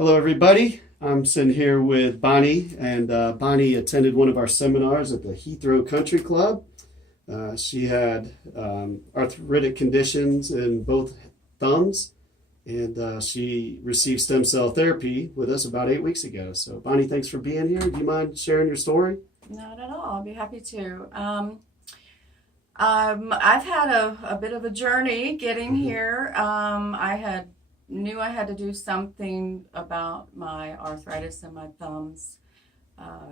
Hello, everybody. I'm sitting here with Bonnie, and Bonnie attended one of our seminars at the Heathrow Country Club. She had arthritic conditions in both thumbs, and she received stem cell therapy with us about 8 weeks ago. So, Bonnie, thanks for being here. Do you mind sharing your story? Not at all. I'll be happy to. I've had a bit of a journey getting here. I knew I had to do something about my arthritis in my thumbs.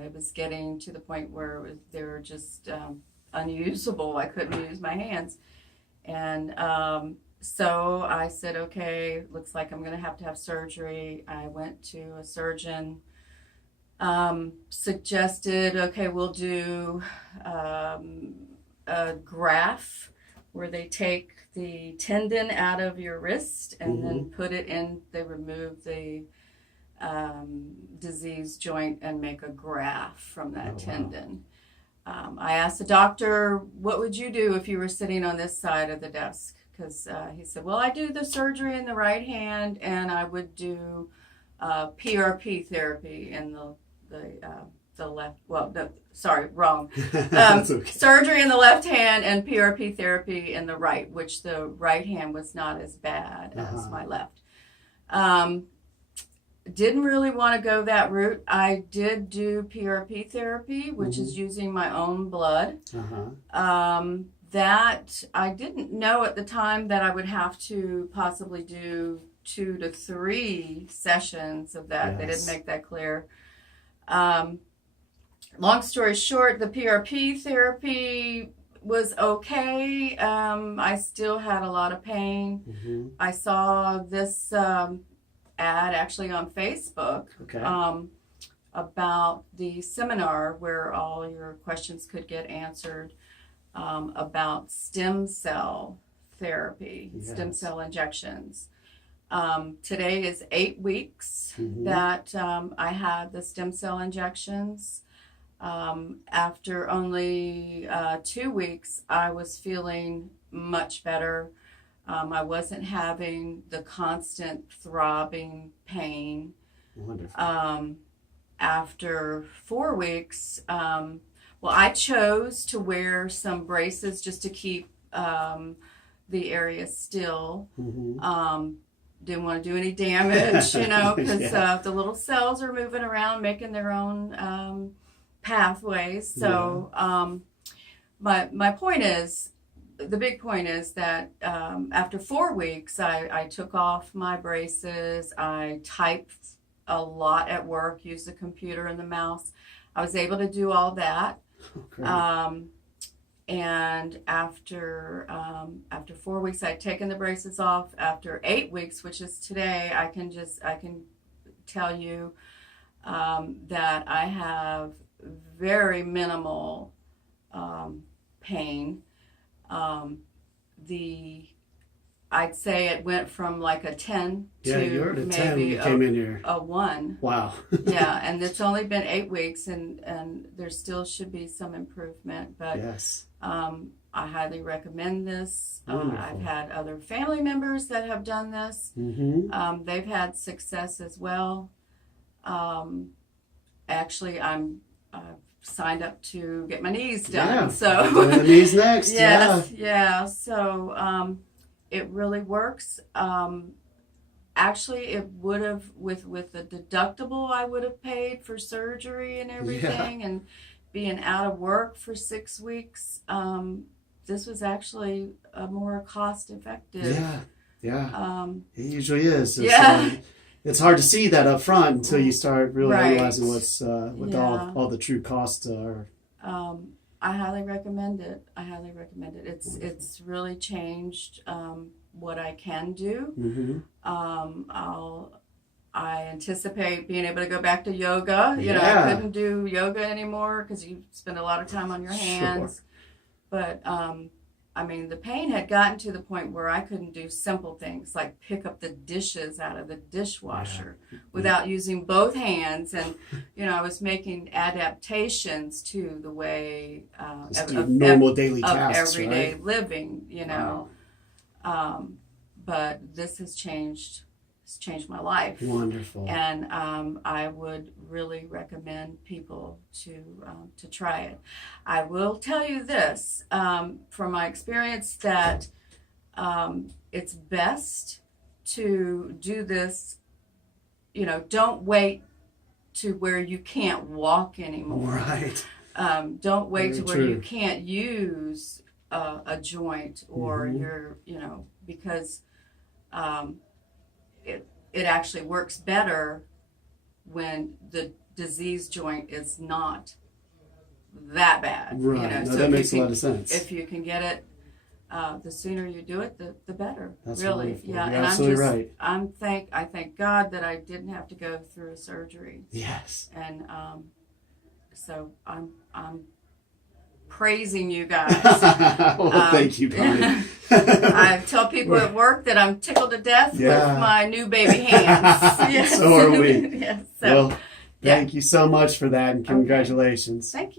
It was getting to the point where they were just unusable. I couldn't use my hands. And so I said, okay, looks like I'm going to have surgery. I went to a surgeon, suggested, okay, we'll do a graft where they take the tendon out of your wrist and then put it in, they remove the diseased joint and make a graft from that tendon. I asked the doctor, what would you do if you were sitting on this side of the desk? Because he said, well, I do the surgery in the right hand and I would do PRP therapy in the left, sorry, wrong. Okay. Surgery in the left hand and PRP therapy in the right, which the right hand was not as bad as my left. Didn't really want to go that route. I did do PRP therapy, which is using my own blood. That I didn't know at the time that I would have to possibly do 2 to 3 sessions of that. They didn't make that clear. Long story short, the PRP therapy was okay. I still had a lot of pain. I saw this ad actually on Facebook about the seminar where all your questions could get answered about stem cell therapy, stem cell injections. Today is 8 weeks that I had the stem cell injections. After only 2 weeks, I was feeling much better. I wasn't having the constant throbbing pain. Wonderful. After 4 weeks, I chose to wear some braces just to keep the area still. Didn't want to do any damage, because the little cells are moving around, making their own pathways. So my point is, the big point is that after 4 weeks, I took off my braces. I typed a lot at work, used the computer and the mouse. I was able to do all that. And after 4 weeks, I'd taken the braces off. After 8 weeks, which is today, I can tell you that I have very minimal pain. I'd say it went from like a 10 you're at to a 10 when maybe you came in here. a 1. Wow. Yeah, and it's only been 8 weeks, and there still should be some improvement. But I highly recommend this. I've had other family members that have done this. They've had success as well. Actually, I've signed up to get my knees done. So the knees next. So it really works. Actually, it would have with the deductible I would have paid for surgery and everything, and being out of work for 6 weeks. This was actually a more cost effective. It usually is. It's hard to see that up front until you start really analyzing what all the true costs are. I highly recommend it. It's really changed what I can do. I anticipate being able to go back to yoga. I couldn't do yoga anymore because you spend a lot of time on your hands. But the pain had gotten to the point where I couldn't do simple things like pick up the dishes out of the dishwasher without using both hands. And, I was making adaptations to the way of normal daily tasks, of everyday living, But this has changed has changed my life. Wonderful. And I would really recommend people to try it. I will tell you this from my experience that it's best to do this. Don't wait to where you can't walk anymore. Right. Don't wait Very to where true. you can't use a joint or because it actually works better when the diseased joint is not that bad. Right. No, So that if makes you a can, lot of sense. if you can get it, the sooner you do it, the better. That's really. wonderful. Yeah. You're And absolutely right. I thank God that I didn't have to go through a surgery. Yes. And so I'm praising you guys. Well, thank you, Bonnie. I tell people at work that I'm tickled to death Yeah. with my new baby hands. Yes. So are we. Yes. So, Well, thank you so much for that, and congratulations. thank you.